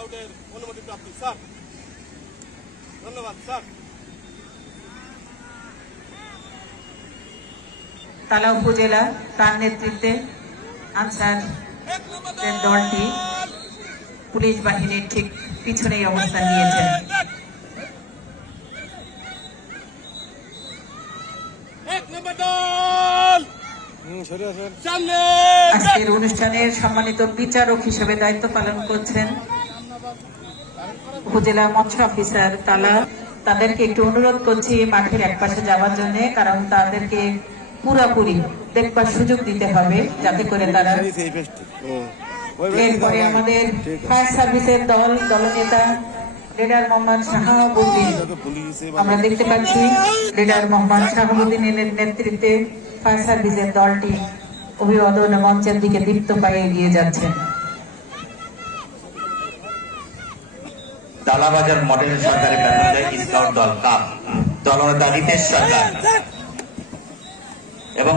আউটের অনুমতি প্রাপ্তি স্যার। ধন্যবাদ স্যার। তালা উপজেলা তার নেতৃত্বে আনসার দলটি পুলিশ বাহিনীর ঠিক পিছনেই অবস্থান নিয়েছেন। আজকের অনুষ্ঠানের সম্মানিত বিচারক হিসেবে দায়িত্ব পালন করছেন উপজেলা মৎস্য অফিসার তালা। তাদেরকে একটু অনুরোধ করছি মাঠের একপাশে যাওয়ার জন্য, কারণ তাদেরকে পুরোপুরি দেখবার সুযোগ দিতে হবে যাতে করে তারা। এরপরে আমাদের ফায়ার সার্ভিসের দলনেতা লিডার মোহাম্মদ শাহাবুদ্দিন আমরা দেখতে পাচ্ছি। লিডার মোহাম্মদ শাহাবুদ্দিনের নেতৃত্বে ফায়ার সার্ভিসের দলটি অভিবাদন মঞ্চের দিকে দীপ্ত পায়ে এগিয়ে যাচ্ছেন। ডালাবাজার মডেল সরকারি প্রাথমিক স্কাউট দল কাপ দলনেতা রিতেশ সরকার এবং